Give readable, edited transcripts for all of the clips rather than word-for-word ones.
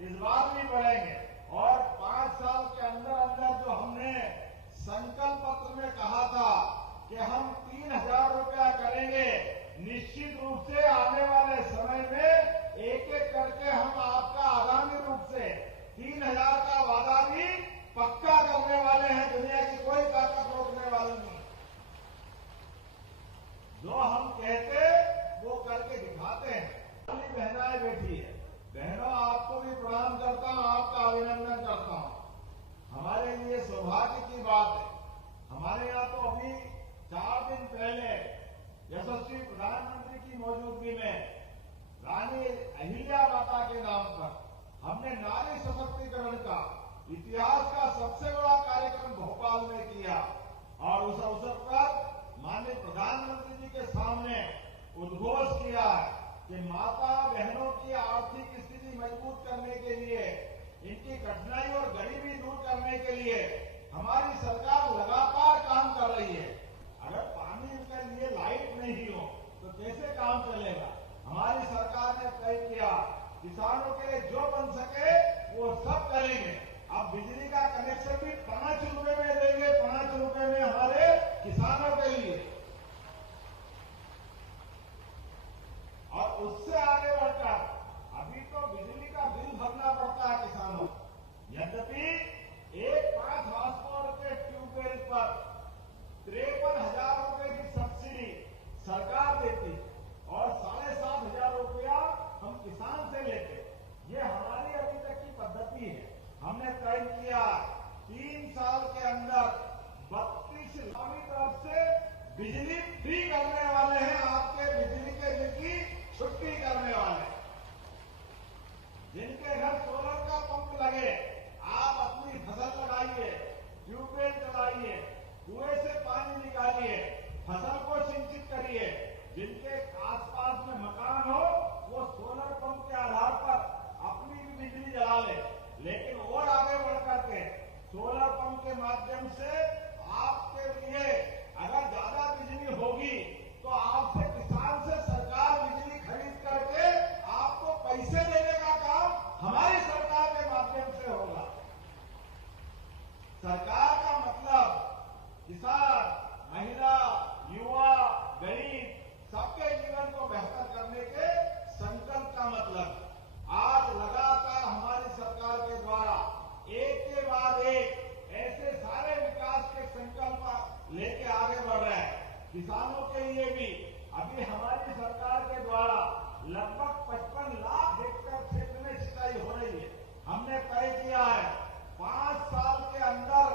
इस बार भी बढ़ेंगे। और 5 साल के अंदर अंदर जो हमने संकल्प पत्र में कहा था कि हम 3000 रुपया करेंगे, निश्चित रूप से आने वाले समय में एक एक करके हम आपका आगामी रूप से 3000 का वादा भी पक्का करने वाले हैं। दुनिया की कोई ताकत रोकने वाली नहीं। जो हम कहते वो करके दिखाते हैं। बहनाएं बैठी है, बहनों आपको भी प्रणाम करता हूं, आपका अभिनंदन करता हूं। हमारे लिए सौभाग्य की बात है, हमारे यहाँ तो अभी 4 दिन पहले यशस्वी प्रधानमंत्री की मौजूदगी में रानी अहिल्या माता के नाम पर हमने नारी सशक्तिकरण का इतिहास का सबसे बड़ा कार्यक्रम भोपाल में किया। और उस अवसर पर माननीय प्रधानमंत्री जी के सामने उद्घोष किया कि माता बहनों की आर्थिक स्थिति मजबूत करने के लिए, इनकी कठिनाई और गरीबी दूर करने के लिए हमारी सरकार लगातार काम कर रही है। अगर पानी के लिए लाइट नहीं हो तो कैसे काम चलेगा? हमारी सरकार ने तय किया किसानों के लिए जो बन सके वो सब करेंगे। अब बिजली का कनेक्शन भी 5 रुपए में देंगे, 5 रुपए में हमारे किसानों के लिए। और उससे आगे बढ़कर अभी तो बिजली का बिल भरना पड़ता है किसानों। यद्यपि एक 5 हॉर्स पावर के ट्यूबवेल पर 53,000 रुपए की सब्सिडी सरकार देती और 7,500 रुपया हम किसान से लेते। ये हमारी अभी तक की पद्धति है। हमने तय किया 3 साल के अंदर 32 लाख तरफ से बिजली फ्री करने वाले हैं। आपके बिजली के बिल की छुट्टी करने वाले, जिनके घर सोलर का पंप लगे, आप अपनी फसल लगाइए, ट्यूबवेल चलाइए, कुएं से पानी निकालिए, फसल को सिंचित करिए। जिनके आसपास में मकान हो वो सोलर पंप के आधार पर अपनी भी बिजली जला ले। लेकिन और आगे बढ़ करके सोलर पंप के माध्यम से आपके लिए अगर ज्यादा बिजली होगी तो आपसे किसान से सरकार बिजली खरीद करके आपको पैसे देने का काम हमारी सरकार के माध्यम से होगा। सरकार का मतलब किसान, महिला, युवा, गरीब सबके जीवन को बेहतर करने के संकल्प का मतलब। आज लगातार हमारी सरकार के द्वारा एक के बाद एक ऐसे सारे विकास के संकल्प लेके आगे बढ़ रहे हैं। किसानों के लिए भी अभी हमारी सरकार के द्वारा लगभग 55 लाख हेक्टेयर क्षेत्र में सिंचाई हो रही है। हमने तय किया है 5 साल के अंदर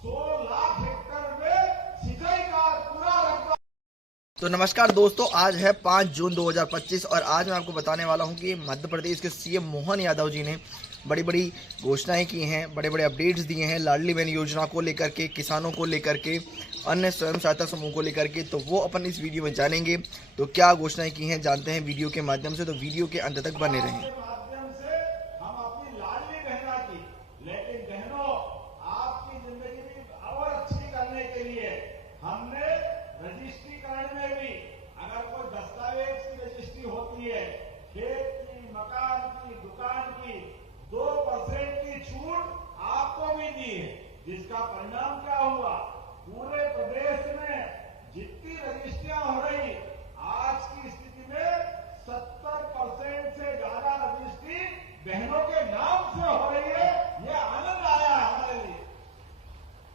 100 लाख हेक्टेयर में सिंचाई का पूरा रकबा। तो नमस्कार दोस्तों, आज है 5 जून 2025 और आज मैं आपको बताने वाला हूं कि मध्य प्रदेश के सीएम मोहन यादव जी ने बड़ी बड़ी घोषणाएं की हैं, बड़े बड़े अपडेट्स दिए हैं लाडली बहन योजना को लेकर के, किसानों को लेकर के, अन्य स्वयं सहायता समूह को लेकर के। तो वो अपन इस वीडियो में जानेंगे। तो क्या घोषणाएं की हैं जानते हैं वीडियो के माध्यम से, तो वीडियो के अंत तक बने रहें। जिसका परिणाम क्या हुआ, पूरे प्रदेश में जितनी रजिस्ट्रियां हो रही आज की स्थिति में 70% से ज्यादा रजिस्ट्री बहनों के नाम से हो रही है। ये आनंद आया है हमारे लिए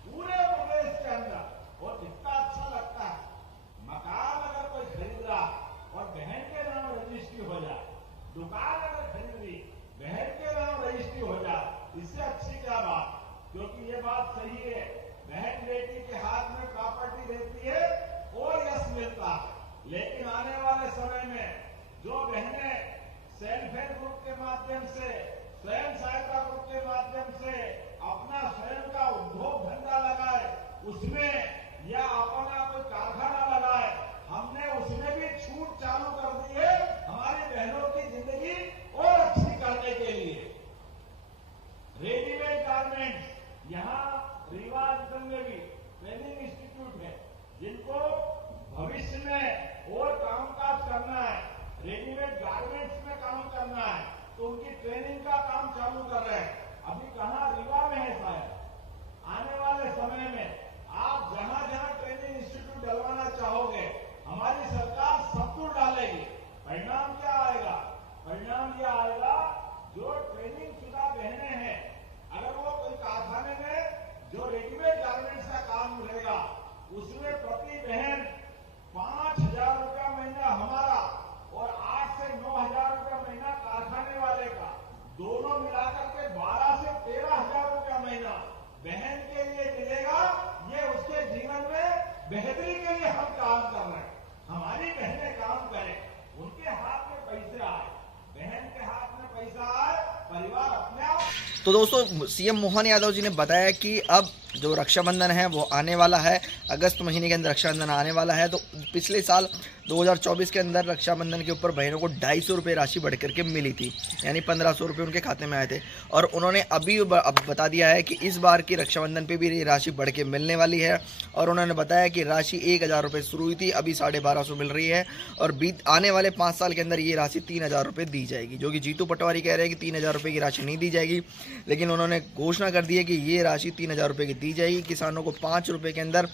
पूरे प्रदेश के अंदर। और कितना अच्छा लगता है, मकान अगर कोई खरीद रहा और बहन के नाम रजिस्ट्री हो जाए, दुकान अगर खरीद रही बहन के नाम रजिस्ट्री हो जाए, इससे अच्छी क्या बात। क्योंकि ये बात सही है, बहन बेटी के हाथ में प्रॉपर्टी रहती है और यश मिलता है। लेकिन आने वाले समय में जो बहनें सेल्फ हेल्प ग्रुप के माध्यम से, स्वयं सहायता ग्रुप के माध्यम से अपना स्वयं का उद्योग धंधा लगाए, उसमें या अपना कोई कारखाना लगाए, हमने उसमें भी छूट चालू कर दी है हमारी बहनों की जिंदगी और अच्छी करने के लिए। रेडीमेड गारमेंट्स, यहाँ रीवा अंचल में भी ट्रेनिंग इंस्टीट्यूट है, जिनको भविष्य में और कामकाज करना है, रेडीमेड गारमेंट्स में काम करना है, तो उनकी ट्रेनिंग का काम तो दोस्तों सीएम मोहन यादव जी ने बताया कि अब जो रक्षाबंधन है वो आने वाला है, अगस्त महीने के अंदर रक्षाबंधन आने वाला है। तो पिछले साल 2024 के अंदर रक्षाबंधन के ऊपर बहनों को 250 रुपये राशि बढ़ करके मिली थी, यानी 1500 रुपये उनके खाते में आए थे। और उन्होंने अभी अब बता दिया है कि इस बार की रक्षाबंधन पे भी ये राशि बढ़ के मिलने वाली है। और उन्होंने बताया कि राशि 1000 रुपये शुरू हुई थी, अभी 1250 मिल रही है और आने वाले 5 साल के अंदर ये राशि 3000 रुपये दी जाएगी। जो कि जीतू पटवारी कह रहे हैं कि 3000 रुपये की राशि नहीं दी जाएगी, लेकिन उन्होंने घोषणा कर दी है कि ये राशि 3000 रुपये की दी जाएगी। किसानों को 5 रुपये के अंदर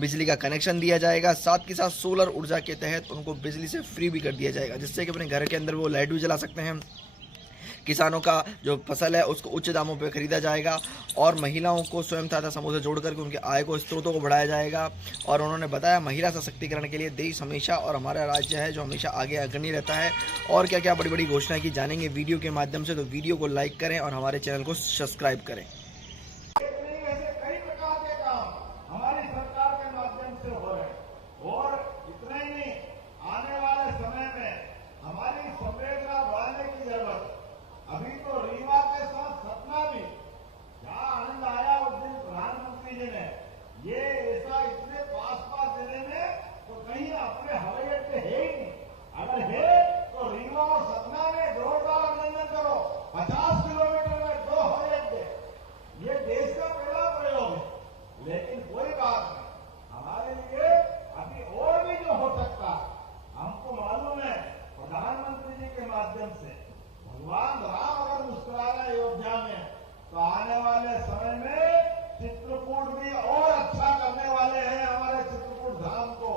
बिजली का कनेक्शन दिया जाएगा, साथ के साथ सोलर ऊर्जा के तहत उनको बिजली से फ्री भी कर दिया जाएगा, जिससे कि अपने घर के अंदर वो लाइट भी जला सकते हैं। किसानों का जो फसल है उसको उच्च दामों पर खरीदा जाएगा और महिलाओं को स्वयं सहायता समूह से जोड़ करके उनके आय को स्रोतों को बढ़ाया जाएगा। और उन्होंने बताया महिला सशक्तिकरण के लिए देश हमेशा और हमारा राज्य है जो हमेशा आगे अग्रणी रहता है। और क्या क्या बड़ी बड़ी घोषणाएं की जानेंगे वीडियो के माध्यम से, तो वीडियो को लाइक करें और हमारे चैनल को सब्सक्राइब करें। और इतना ही नहीं, आने वाले समय में हमारी संवेदना बढ़ाने की जरूरत। अभी तो रीवा के साथ सतना भी जहाँ आनंद आया उस दिन प्रधानमंत्री जी ने ये ऐसा इतने पास जिले में तो कहीं अपने हवाई अड्डे है ही नहीं। अगर है तो रीवा और सतना में जोरदार अभिनंदन करो। 50 किलोमीटर में 2 हवाई अड्डे, ये देश का पहला प्रयोग है। लेकिन कोई बात नहीं, हमारे लिए अभी और भी जो हो सकता है हमको मालूम है। प्रधानमंत्री जी के माध्यम से भगवान राम अगर मुस्कुरा रहे अयोध्या में, तो आने वाले समय में चित्रकूट भी और अच्छा करने वाले हैं हमारे चित्रकूट धाम को।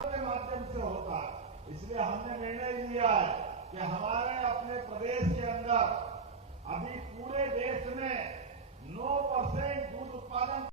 के माध्यम से होता है, इसलिए हमने निर्णय लिया है कि हमारे अपने प्रदेश के अंदर अभी